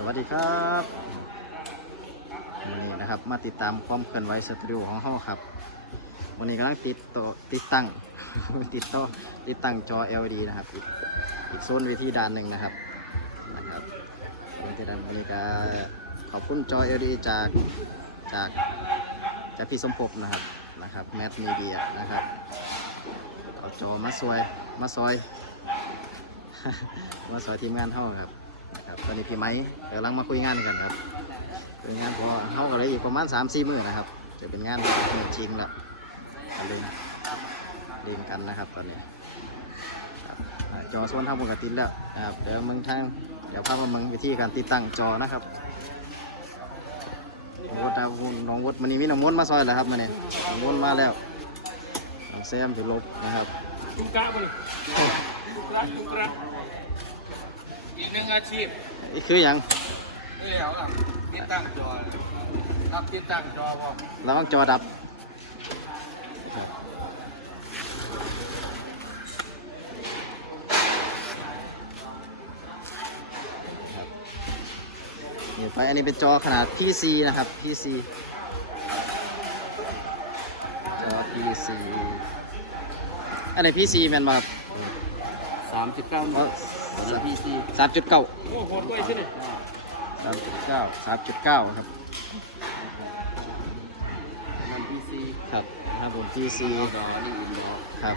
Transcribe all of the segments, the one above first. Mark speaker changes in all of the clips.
Speaker 1: สวัสดีครับวันนี้นะครับมาติดตามความเคลื่อนไหวสตูดิโอของห้องครับวันนี้กำลังติดต่อติดตั้ง ติดต่อติดตั้งจอ LED นะครับอีกอีกโซนเวทีด้านหนึ่งนะครับนะครับวันนี้วันนี้ก็ขอบคุณจอ LED จากจากจากพี่สมภพนะครับนะครับแมทมีเดียนะครับเอาจอมาซอยมาซอย มาซอยทีมงานเฮาครับ นะครับตอนนี้พี่ไม้กำลังมาคุยงานกันครับคุยงานพอเฮาก็เลยอีกประมาณ3 4มื้อนะครับ จะเป็นงานมือจริงแล้วกันเลยเรียนกันนะครับตอนนี้จอส่วนทางปกติแล้วนะครับเดี๋ยวมึงทางเดี๋ยวพามามึงวิธีการติดตั้งจอนะครับน้องวดดาวน้องวดมันนี้มีน้องมดมาซอยแล้วครับมันนี้น้องมดมาแล้วน้องแซมจะลบนะครับ
Speaker 2: ตุ้งกะบ่เลยตุ้งกะตุ้งกะอีกหนึ่งอาชีพ
Speaker 1: นี่คืออย่าง
Speaker 2: นี่แล้วล่ะติดตั้งจอรับติดตั้งจอบ่
Speaker 1: ระวังจอดับนี่ไฟอันนี้เป็นจอขนาด PC นะครับ PC จอ PC อันไหน PC แมนบ่ครับา
Speaker 2: มสิบเก้า
Speaker 1: อ๋อ
Speaker 2: พีซี
Speaker 1: สามจุดเก้า
Speaker 2: โอ้โหด้วยใช่ไหม
Speaker 1: สามจุดเก้าสามจุดเก้าครับ
Speaker 2: มันพีซี
Speaker 1: ครับครับผม PC
Speaker 2: ดอนี่อินดอ
Speaker 1: ครับ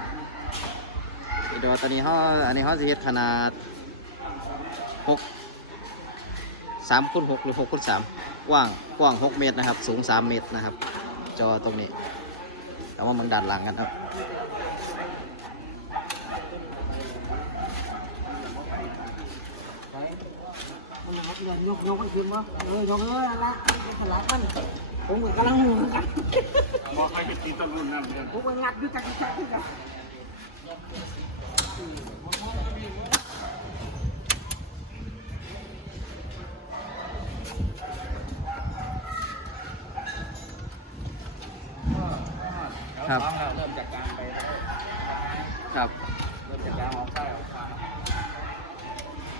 Speaker 1: อีดอตอนนี้เขาอันนี้เขาจะเฮ็ดขนาดหกสามคูณหกหรือหกคูณสามกว้างกว้างหกเมตรนะครับ สูงสามเมตรนะครับ จอตรงนี้แต่ว่ามันด้านหลังกันครับ
Speaker 3: มันยกยกยกมันขึ้นวะเออยกเออนั่นละสลัดมันผมก็กำลังหูกัน
Speaker 2: มอใครจะตีตะลุนนั่นเลย
Speaker 3: ผมก็งัดอยู่จักจักจัก
Speaker 1: ครับ
Speaker 2: เริ่มจากการไปแล้ว
Speaker 1: ครับ
Speaker 2: เริ่มจากการออกใต้ออกขวา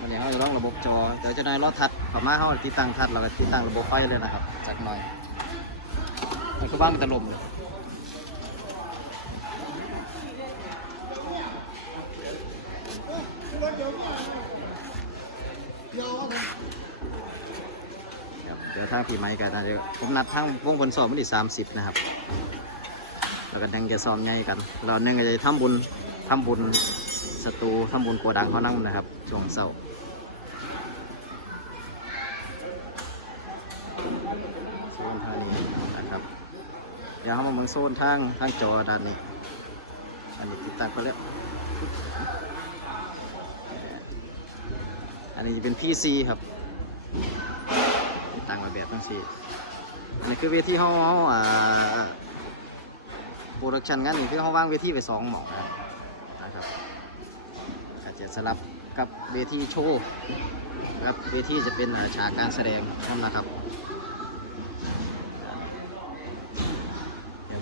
Speaker 1: วันนี้เขาจะต้องระบบจอเดี๋ยวจะได้รอดทัดขอมาเขาติดตั้งทัดเราก็ติดตั้งระบบไฟเลยนะครับจากหน่อยมันคือบ้างตะลมเลยเดี๋ยวทางพี่ไม้กันนะเดี๋ยวผมนัดทางวงบนสอบวันที่สามสิบนะครับ แล้วก็ยังจะซ้อมไงกัน เราเนี่ยจะทำบุญทำบุญสตูทำบุญโกดังเขานั่งนะครับช่วงเสาร์โซนทางนี้นะครับ เดี๋ยวเขามาเมืองโซนทางทางจอด้านนี้ อันนี้ติดตั้งไปแล้ว อันนี้จะเป็น PC ครับติดตั้งมาแบบทั้งสี่อันนี้คือเวทีเขาเขาอ่าโปรดักชันงานนี้คือเขาวางเวทีไปสองหมองนะครับนะครับอาจะสลับกับเวทีโชว์ครับเวทีจะเป็นฉากการแสดงนั่นนะครับ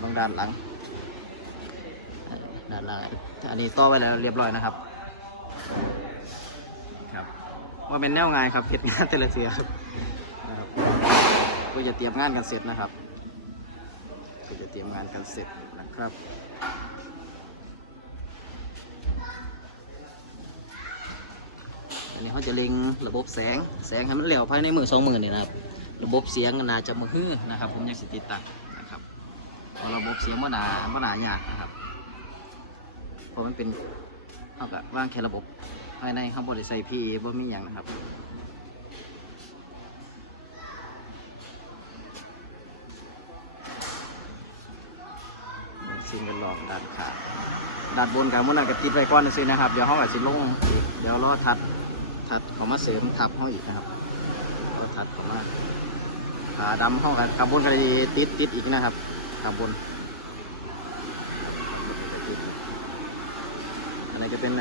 Speaker 1: เงด้านหลัง ด้านหลัง อันนี้ต่อไว้แล้วเรียบร้อยนะครับ ครับ ว่าเป็นแนวไงานครับเก็บงานแต่ละเทียครับนะครับเพื่อจะเตรียมงานกันเสร็จนะครับก็จะเตรียมงานกันเสร็จนะครับอันนี้เขาจะเล็งระบบแสง แสงให้มันเหลวภายในมือสองมือนี่นะครับ ระบบเสียงก็น่าจะมือฮื้อนะครับ ผมอยากสิติดตั้ง ระบบเสียงมันหนามันหนายากนะครับเพราะมันเป็นเอากะว่างแค่ระบบภายในข้างบนใส่พีบ่มีอย่างนะครับสิ่งกันหลอกด้านขาด้านบนกับมันนนกับติดไว้ก่อนสินะครับ เดี๋ยวห้องอาจจะลงอีกเดี๋ยวรอทัดทัดเขามาเสริมทับห้องอีกนะครับรอทัดเขามาขาดำห้องกับกับบนกันติดติดอีกนะครับ กับบนอันนี้จะเป็น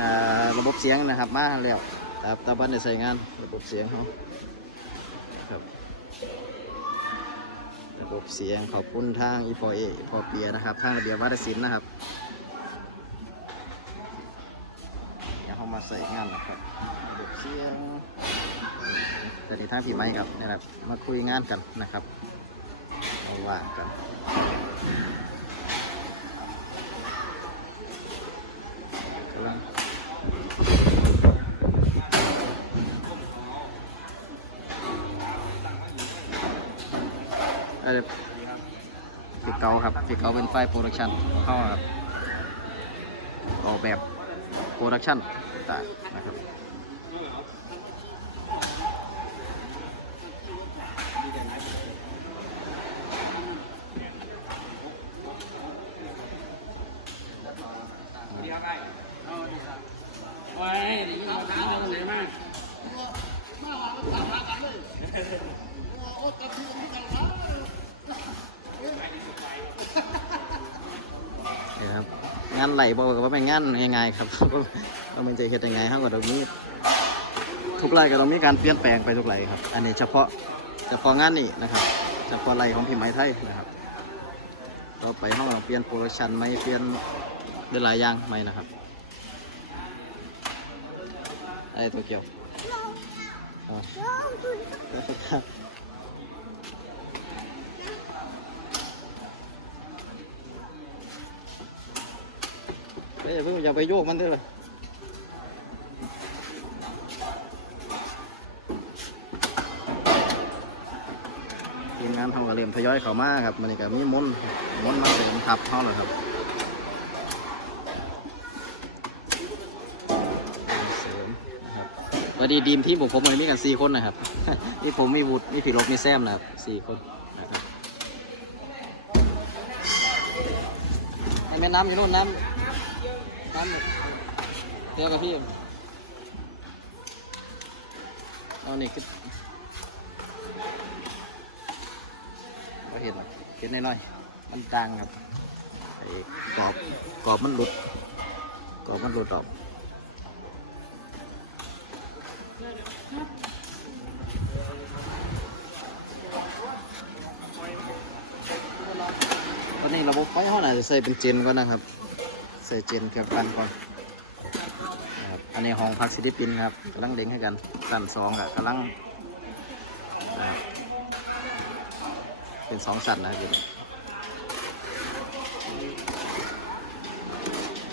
Speaker 1: ระบบเสียงนะครับมาแล้วต่ตาบันได้ใส่งานระบบเสียงเขาครับระบบเสียงขอบคุณทางอีพอเอพอเปียนะครับทางระเบียบวัฒศิลป์นะครับเดี๋ยวเขามาใส่งานนะครับระบบเสียงแต่ในทางพี่ไม้ครับนี่แหละมาคุยงานกันนะครับ ว่างกันกำลังเอ่อพี่เกาครับพี่เกาเป็นไฟโปรดักชันเข้าครับออกแบบโปรดักชันต่างนะครับ งานไหลบอกว่าเป็นงานง่ายๆครับเรามันจะเฮ็ดยังไงครับกับตรงนี้ทุกไร่ก็ต้องมีการเปลี่ยนแปลงไปทุกไร่ครับ อันนี้เฉพาะเฉพาะงานนี้นะครับเฉพาะไร่ของพี่ไหมไทยนะครับต่อไปห้องเราเปลี่ยนโปรดักชันไหมเปลี่ยนหลายๆอย่างไหมนะครับไอ้ตัวเกี่ยว อ้ยเพิ่งอย่าไปโยกมันเด้อทีมงานเขาก็เริ่มทยอยเข้ามาครับมันนี่ก็มีมนต์มนมาเสริมทับเขาแล้วครับเสริมนะครับพอดีดีมทีมผมผมมันมีกันสี่คนนะครับมีผมมีวุฒิมีผีลบมีแซมนะครับสี่คนนะครับไอ้แม่น้ำอยู่นู่นน้ำ น้ำเดี๋ยวกับพี่เอานี่ขึ้นก็เห็นหรอเห็นน้อยๆมันดังครับไอ้กรอบกรอบมันหลุดกรอบมันหลุดออกตอนนี้เระบบไฟห้องอาจจะใส่เป็นเจนก่อนนะครับ ใส่เจนเครื่องปั่นก่อนครับอันนี้ห้องพักศิลปินครับกำลังเล็งให้กันสั่นสองอะกำลังเป็นสองสั่นนะครั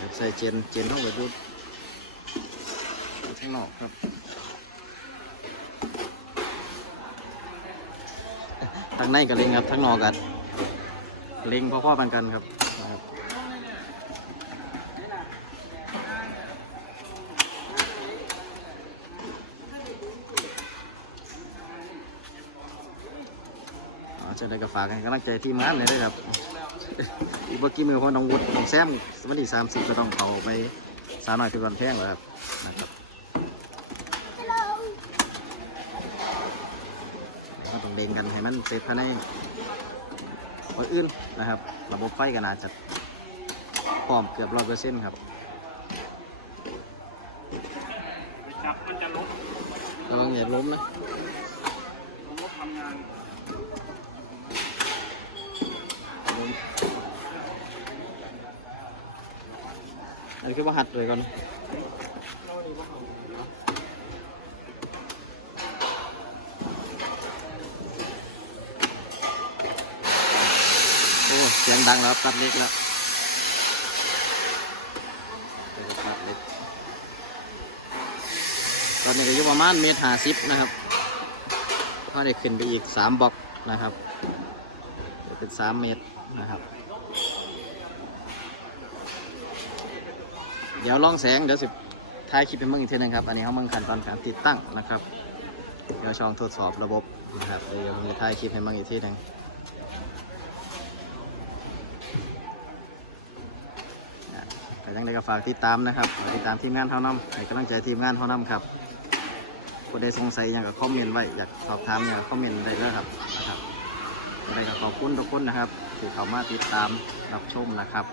Speaker 1: บใส่เจนเจนห้องกระดุดข้างนอกครับทางในกับเล็งครับทางนอกกันเล็งพ่อๆปันกันครับนะครับอ๋อ เจะได้กับฝากกันกำลังใจทีมงานเลยเด้อครับ อีกเมื่อกี้มือคนต้องวุฒิต้องแซมวันที่สามสิบก็ต้องเขาไปสาวหน่อยคือวันแพงแล้วครับนะครับเราต้องเล็งกันให้มันเสร็จภายในวันอื่นนะครับ ระบบไฟก็น่าจะพร้อมเกือบร้อยเปอร์เซ็นต์ครับ
Speaker 2: จับมันจะลบ
Speaker 1: ระวังอย่าล้มนะ
Speaker 2: ลบทำงาน
Speaker 1: ล้ม อันคือว่าหัดเลยก่อนโอ้เสียงดังแล้วตัดเล็กแล้วตัดเล็กตอนนี้ก็อยู่ประมาณเมตรห้าสิบนะครับก็ได้ขึ้นไปอีกสามบล็อกนะครับจะเป็นสามเมตรนะครับ เดี๋ยวลองแสงเดี๋ยวสิถ่ายคลิปเป็นมึงอีกทีหนึงครับ อันนี้เขามึงขั้นตอนการติดตั้งนะครับ เดี๋ยวช่องทดสอบระบบนะครับ เดี๋ยวมึงจะถ่ายคลิปให้มึงอีกทีหนึงนะก็ยังได้ก็ฝากติดตามนะครับติดตามทีมงานเท่าน้ำให้กำลังใจทีมงานเท่าน้ำครับผู้ใดสงสัยอยากก็คอมเมนต์ไว้อยากสอบถามอยากคอมเมนต์ได้เลยครับนะครับอะไรก็ขอบคุณทุกคนนะครับที่เข้ามาติดตามรับชมนะครับ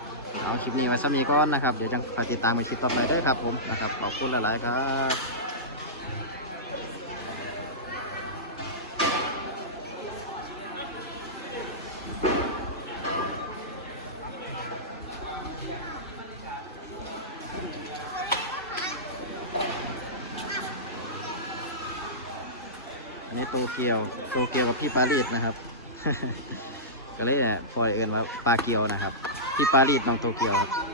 Speaker 1: เอาคลิปนี้ไว้ซ้ำนี้ก้อนนะครับ เดี๋ยวจังไปติดตามในคลิปต่อไปด้วยครับผมนะครับขอบคุณหลายๆครับนี่โตเกียว โตเกียวกับพี่ปารีสนะครับ ก็เลยเนี่ยพลอยเอินว่าปลาเกียวนะครับ ที่ปารีสเมืองโตเกียวครับ